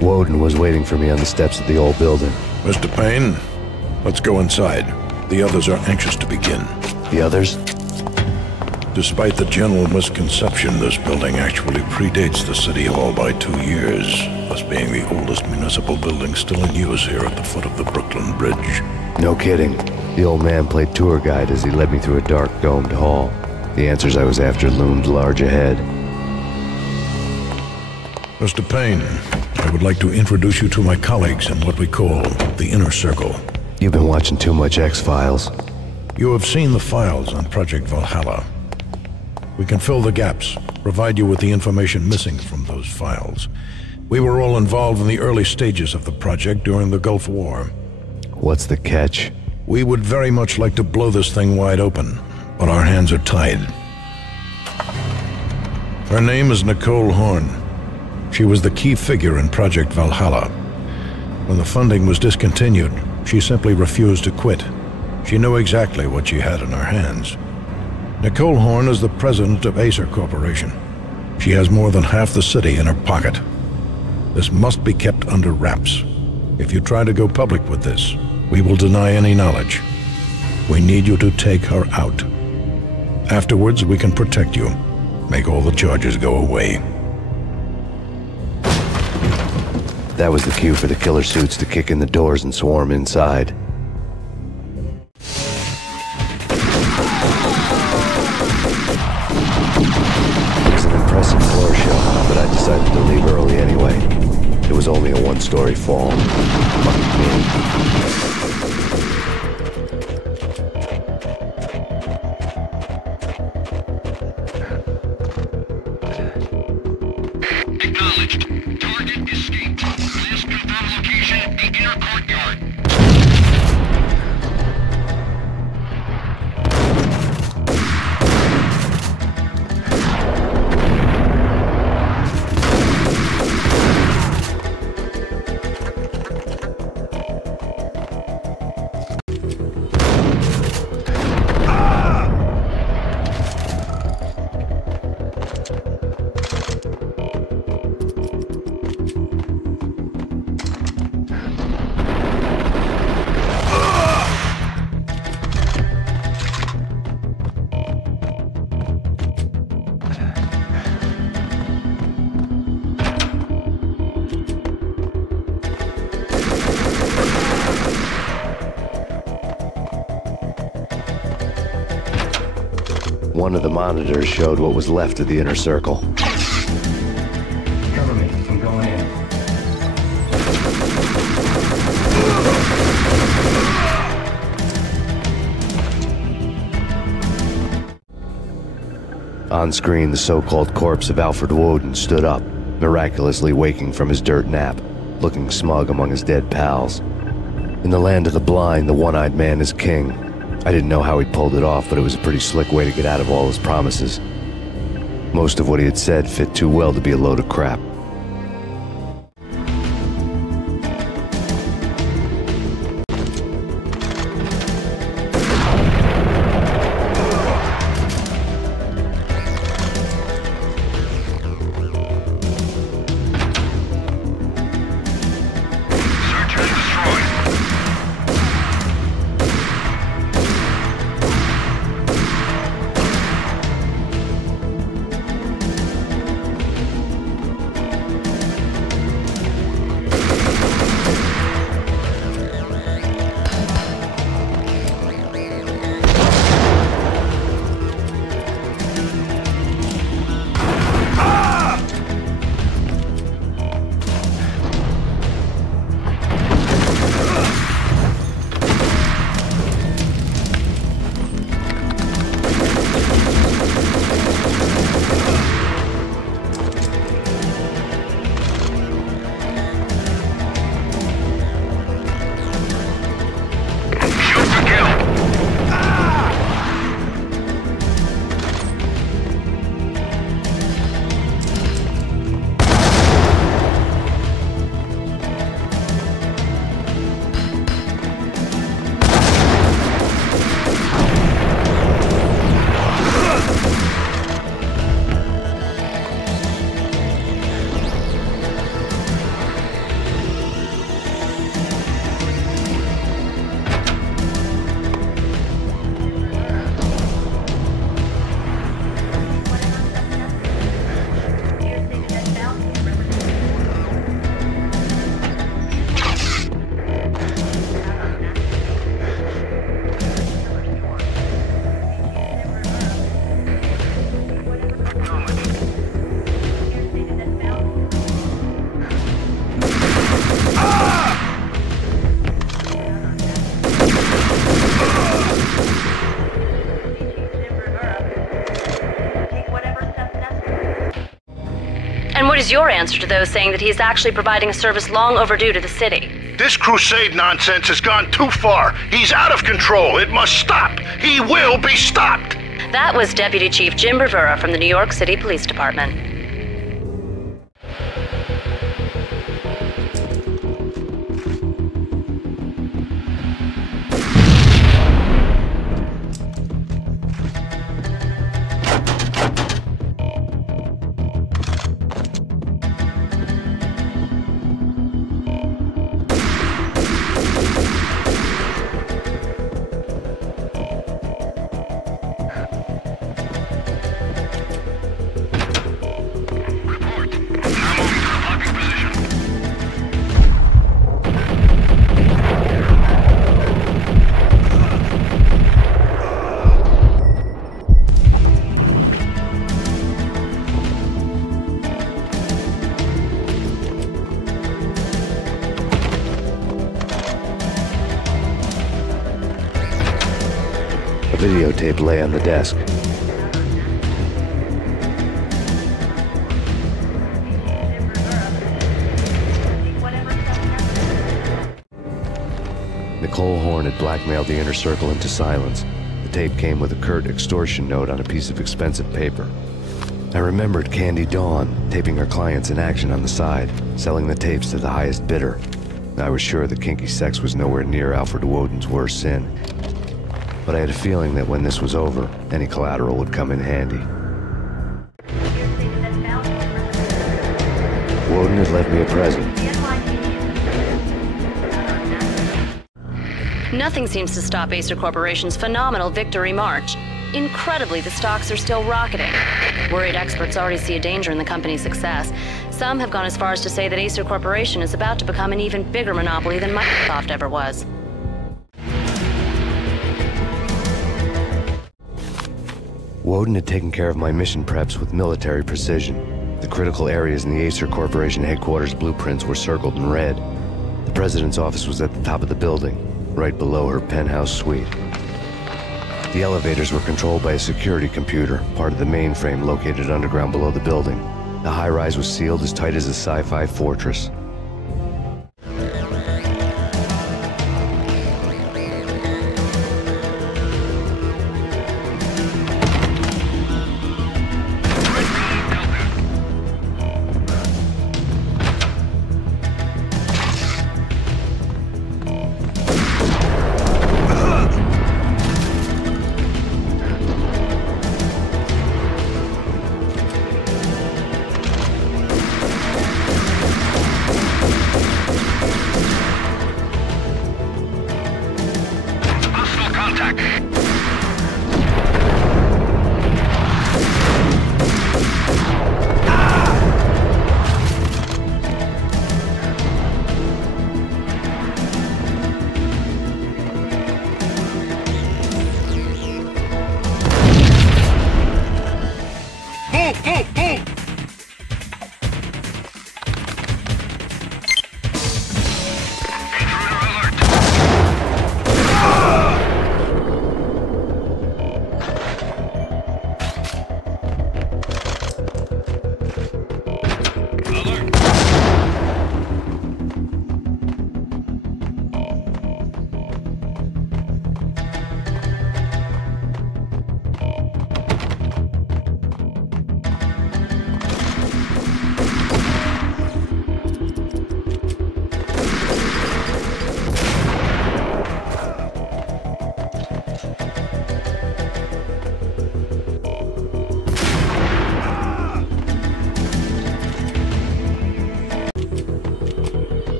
Woden was waiting for me on the steps of the old building. Mr. Payne, let's go inside. The others are anxious to begin. The others? Despite the general misconception, this building actually predates the City Hall by 2 years, thus being the oldest municipal building still in use here at the foot of the Brooklyn Bridge. No kidding. The old man played tour guide as he led me through a dark, domed hall. The answers I was after loomed large ahead. Mr. Payne, I would like to introduce you to my colleagues in what we call the Inner Circle. You've been watching too much X-Files. You have seen the files on Project Valhalla. We can fill the gaps, provide you with the information missing from those files. We were all involved in the early stages of the project during the Gulf War. What's the catch? We would very much like to blow this thing wide open, but our hands are tied. Her name is Nicole Horn. She was the key figure in Project Valhalla. When the funding was discontinued, she simply refused to quit. She knew exactly what she had in her hands. Nicole Horn is the president of Acer Corporation. She has more than half the city in her pocket. This must be kept under wraps. If you try to go public with this, we will deny any knowledge. We need you to take her out. Afterwards, we can protect you. Make all the charges go away. That was the cue for the killer suits to kick in the doors and swarm inside. It was an impressive floor show, but I decided to leave early anyway. It was only a one-story fall. Fuck me. Target escaped. Last confirmed location, the inner courtyard. One of the monitors showed what was left of the inner circle. Cover me. I'm going in. On screen, the so-called corpse of Alfred Woden stood up, miraculously waking from his dirt nap, looking smug among his dead pals. In the land of the blind, the one-eyed man is king. I didn't know how he pulled it off, but it was a pretty slick way to get out of all his promises. Most of what he had said fit too well to be a load of crap. What is your answer to those saying that he's actually providing a service long overdue to the city? This crusade nonsense has gone too far. He's out of control. It must stop. He will be stopped. That was Deputy Chief Jim Rivera from the New York City Police Department. Videotape lay on the desk. Nicole Horn had blackmailed the inner circle into silence. The tape came with a curt extortion note on a piece of expensive paper. I remembered Candy Dawn taping her clients in action on the side, selling the tapes to the highest bidder. I was sure that kinky sex was nowhere near Alfred Woden's worst sin. But I had a feeling that when this was over, any collateral would come in handy. Woden had left me a present. Nothing seems to stop Acer Corporation's phenomenal victory march. Incredibly, the stocks are still rocketing. Worried experts already see a danger in the company's success. Some have gone as far as to say that Acer Corporation is about to become an even bigger monopoly than Microsoft ever was. Woden had taken care of my mission preps with military precision. The critical areas in the Acer Corporation headquarters blueprints were circled in red. The president's office was at the top of the building, right below her penthouse suite. The elevators were controlled by a security computer, part of the mainframe located underground below the building. The high-rise was sealed as tight as a sci-fi fortress.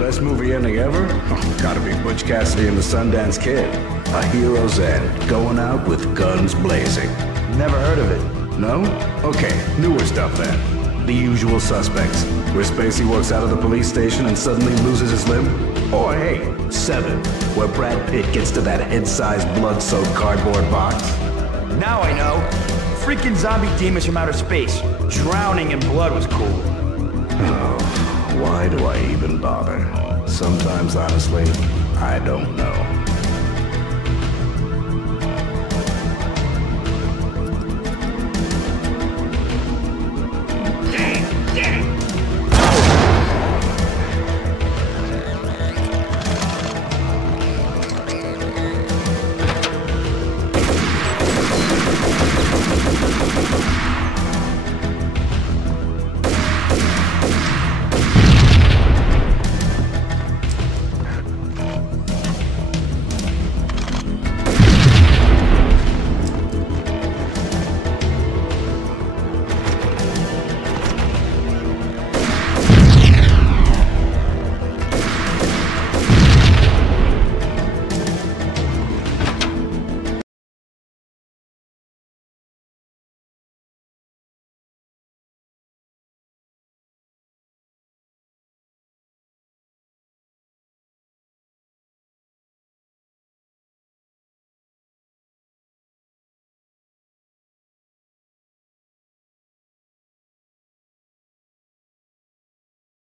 Best movie ending ever? Oh, gotta be Butch Cassidy and the Sundance Kid. A hero's end, going out with guns blazing. Never heard of it. No? Okay, newer stuff then. The Usual Suspects, where Spacey walks out of the police station and suddenly loses his limb. Or hey, Seven, where Brad Pitt gets to that head-sized blood-soaked cardboard box. Now I know. Freaking zombie demons from outer space. Drowning in blood was cool. Oh, why do I even bother? Sometimes, honestly, I don't know.